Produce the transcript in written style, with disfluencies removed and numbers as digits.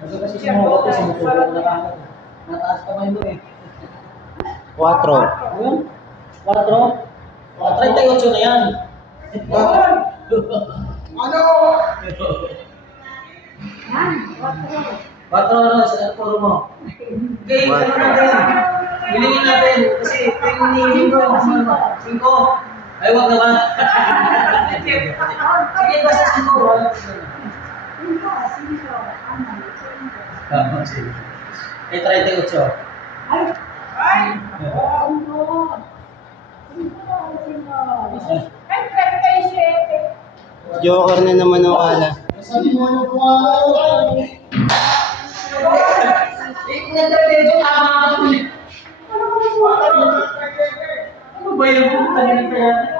Kasi kasi sumuot ko, sumusuot na kami. Nataas kamay mo eh. 4. Ayun? 4? 38 na yan. Ano? 4 ano, sa puro mo. Okay, ano natin? Bilingin natin. Kasi, tingin ko, 5. Ay, wag naman. Sige, basta 5. Tama, sige. Eh, 38. Joker na naman ang wala. Sabi mo yung buwan. Nagre-radio, tama ka. Ano ba yun? Kanina pa yan.